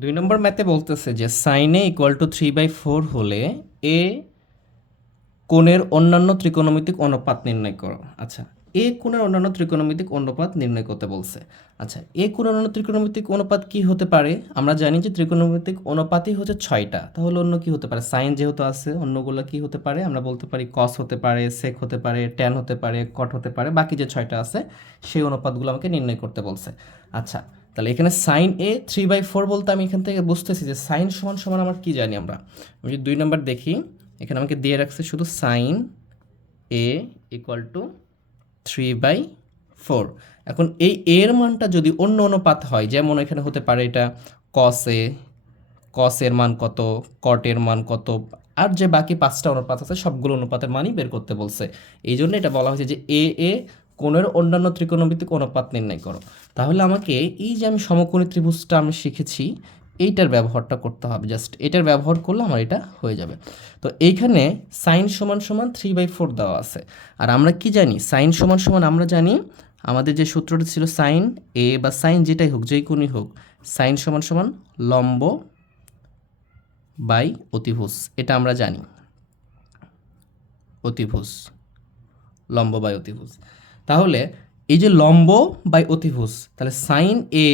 দুই নম্বর ম্যাথে বলতেছে যে সাইনে equal to three by four হলে এ কোণের অন্যান্য ত্রিকোণমিতিক অনুপাত নির্ণয় করো। আচ্ছা এ কোণের অন্যান্য ত্রিকোণমিতিক অনুপাত নির্ণয় করতে বলছে। আচ্ছা এ কোণের অন্যান্য ত্রিকোণমিতিক অনুপাত কি হতে পারে? আমরা জানি যে ত্রিকোণমিতিক অনুপাতই হচ্ছে ছয়টা। তাহলে অন্য কি হতে পারে? সাইন যেহেতু আছে, অন্যগুলো কি হতে পারে? আমরা বলতে পারি কস হতে পারে সেক হতে পারে ট্যান হতে পারে কট হতে পারে, বাকি যে ছয়টা আছে, সেই অনুপাতগুলো আমাকে নির্ণয় করতে বলছে। আচ্ছা তাহলে এখানে sine A three by four বলতে আমি এখান থেকে বুঝতেছি যে সাইন সমান সমান আমার কি জানি আমরা? আমি যদি দুই নম্বর দেখি, এখানে আমাকে দিয়ে রাখছে শুধু sine A equal to three by four এখন এই এর মানটা যদি অন্য অনুপাত হয়, যেমন এখানে হতে পারে এটা কস এ কসের মান কত কটের মান কত, আর যে বাকি পাঁচটা অনুপাত আছে, সবগুলো অনুপাতের মানই বের করতে বলছে। এই জন্য এটা বলা হয়েছে যে এ এ কোণের অন্যান্য ত্রিকোণমিতিক অনুপাত নির্ণয় করো। তাহলে আমাকে এই যে আমি সমকোণী ত্রিভুজটা আমি শিখেছি, এইটার ব্যবহারটা করতে হবে। জাস্ট এটার ব্যবহার করলে আমার এটা হয়ে যাবে। তো এইখানে সাইন সমান সমান থ্রি বাই ফোর দেওয়া আছে। আর আমরা কি জানি? সাইন সমান সমান আমরা জানি আমাদের যে সূত্রটা ছিল সাইন এ বা সাইন যেটাই হোক যেই কোণই হোক, সাইন সমান সমান লম্ব বাই অতিভুজ। এটা আমরা জানি। অতিভুজ, লম্ব বাই অতিভুজ। তাহলে এই যে লম্ব বাই অতিভুজ, তাহলে সাইন এ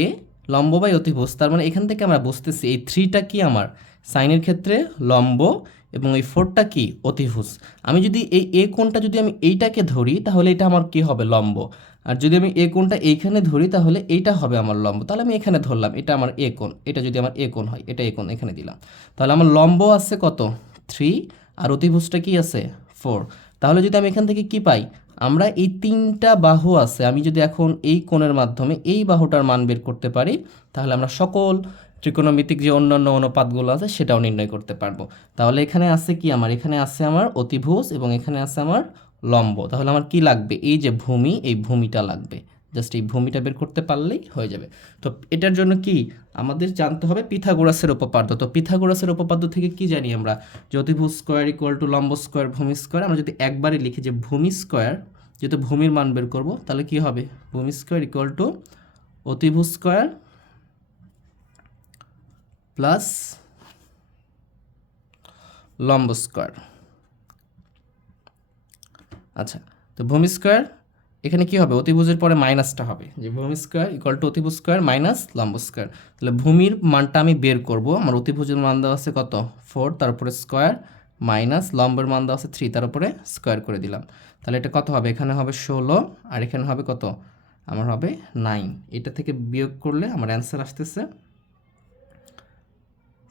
লম্ব বাই অতিভুজ, তার মানে এখান থেকে আমরা বুঝতেছি এই থ্রিটা কি আমার? সাইনের ক্ষেত্রে লম্ব এবং এই ফোরটা কি? অতিভুজ। আমি যদি এই এ কোণটা যদি আমি এইটাকে ধরি, তাহলে এটা আমার কি হবে? লম্ব। আর যদি আমি এ কোণটা এইখানে ধরি, তাহলে এইটা হবে আমার লম্ব। তাহলে আমি এখানে ধরলাম, এটা আমার এ কোণ। এটা যদি আমার এ কোণ হয়, এটা এ কোণ, এখানে দিলাম। তাহলে আমার লম্ব আছে কত? থ্রি। আর অতিভুজটা কি আছে? ফোর। তাহলে যদি আমি এখান থেকে কি পাই? আমরা এই তিনটা বাহু আছে, আমি যদি এখন এই কোণের মাধ্যমে এই বাহুটার মান বের করতে পারি, তাহলে আমরা সকল ত্রিকোণমিতিক যে অন্যান্য অনুপাতগুলো আছে সেটাও নির্ণয় করতে পারব। তাহলে এখানে আছে কি আমার? এখানে আছে আমার অতিভুজ এবং এখানে আছে আমার লম্ব। তাহলে আমার কি লাগবে? এই যে ভূমি, এই ভূমিটা লাগবে। জাস্ট এই ভূমিটা বের করতে পারলেই হয়ে যাবে। তো এটার জন্য কি? আমাদের জানতে হবে পিথাগোরাসের উপপাদ্য। তো পিথাগোরাসের উপপাদ্য থেকে কি জানি আমরা? অতিভুজ স্কোয়ার ইকুয়াল টু লম্ব স্কোয়ার ভূমি স্কোয়ার, আমরা যদি একবারে লিখি যে ভূমি স্কোয়ার যেহেতু ভূমির মান বের করব, তাহলে কি হবে? ভূমি স্কোয়ার ইকুয়াল টু অতিভুজ স্কোয়ার প্লাস লম্ব স্কোয়ার আচ্ছা তো ভূমি স্কোয়ার এখানে কি হবে? অতিভুজের পরে মাইনাসটা হবে। যে ভূমি স্কোয়ার ইকুয়াল টু অতিভুজ স্কোয়ার মাইনাস লম্ব স্কোয়ার তাহলে ভূমির মানটা আমি বের করব। আমার অতিভুজের মান দেওয়া আছে কত? ফোর তারপরে স্কোয়ার মাইনাস লম্বের মান দেওয়া আছে থ্রি তার উপরে স্কোয়ার করে দিলাম। তাহলে এটা কত হবে? এখানে হবে ষোলো, আর এখানে হবে কত? আমার হবে নাইন এটা থেকে বিয়োগ করলে আমার অ্যান্সার আসতেছে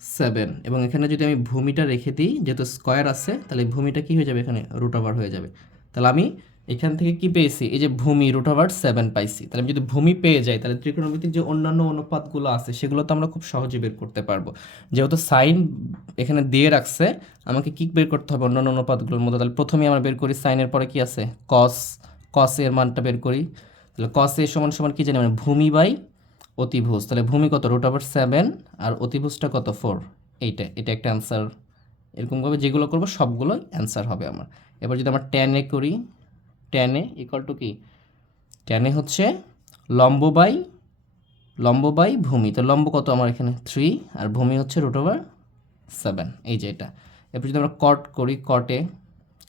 সেভেন এবং এখানে যদি আমি ভূমিটা রেখে দিই, যেহেতু স্কোয়ার আছে, তাহলে ভূমিটা কি হয়ে যাবে? এখানে রুট ওভার হয়ে যাবে। তাহলে আমি এখান থেকে কি পেয়েছি? এই যে ভূমি রুট ওভার সেভেন পাইছি। তাহলে আমি যদি ভূমি পেয়ে যাই, তাহলে ত্রিকোণমিতিক যে অন্যান্য অনুপাতগুলো আছে, সেগুলো তো আমরা খুব সহজে বের করতে পারব। যেহেতু সাইন এখানে দিয়ে রাখছে, আমাকে কি বের করতে হবে অন্যান্য অনুপাতগুলোর মধ্যে? তাহলে প্রথমে আমরা বের করি সাইনের পরে কি আছে? কস কস এর মানটা বের করি। তাহলে কস সমান সমান কি জানি? মানে ভূমি বাই অতিভুজ। তাহলে ভূমি কত? রুট ওভার সেভেন আর অতিভুজটা কত? ফোর এইটা, এটা একটা অ্যান্সার এরকমভাবে যেগুলো করব সবগুলো অ্যান্সার হবে আমার। এবার যদি আমার টেনে করি টেনে ইকুয়াল টু কি? টেনে হচ্ছে লম্ব বাই লম্ব বাই ভূমি। তো লম্ব কত আমার এখানে? থ্রি আর ভূমি হচ্ছে রুট ওভার সেভেন এই যে এটা। এরপর যদি আমরা কট করি কটে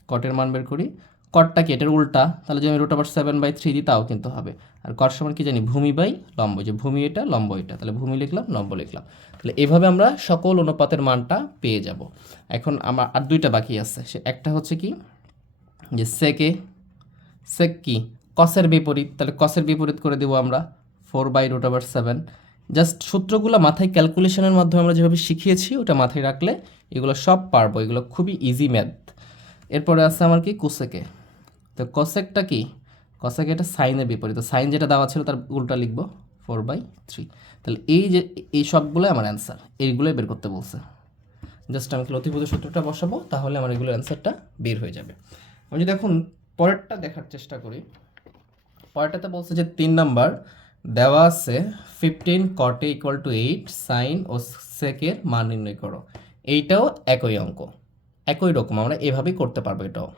কটের মান বের করি কটটা কি? এটার উল্টা। তাহলে যদি আমি root over seven by three দিই, তাও কিন্তু হবে। আর কট সমান কি জানি? ভূমি বাই লম্ব। যে ভূমি এটা, লম্ব এটা। তাহলে ভূমি লিখলাম, লম্ব লিখলাম। তাহলে এভাবে আমরা সকল অনুপাতের মানটা পেয়ে যাব। এখন আমার আর দুইটা বাকি আছে। সে একটা হচ্ছে কি? যে সেকে সেক কি কসের বিপরীত, তাহলে কসের বিপরীত করে দেবো আমরা four by root over seven just সূত্রগুলো মাথায় ক্যালকুলেশনের মাধ্যমে আমরা যেভাবে শিখিয়েছি, ওটা মাথায় রাখলে এগুলো সব পারব, এগুলো খুবই ইজি ম্যাথ এরপরে আছে আমার কি? কুসেকে তো কসেকটা কি? কসেক এটা সাইনের বিপরীত সাইন যেটা দেওয়া ছিল তার উল্টা লিখব ফোর বাই থ্রি তাহলে এই যে, এই সবগুলো আমার অ্যান্সার এইগুলোই বের করতে বলছে। জাস্ট আমি লতিভূত সূত্রটা বসাবো, তাহলে আমার এগুলোর অ্যান্সারটা বের হয়ে যাবে। আমি যদি এখন পরেরটা দেখার চেষ্টা করি। পরেরটাতে বলছে যে, তিন নাম্বার, দেওয়া আছে fifteen cot A equal to eight sine ও সেকের মান নির্ণয় করো। এইটাও একই অঙ্ক, একই রকম, আমরা এভাবেই করতে পারব এটাও।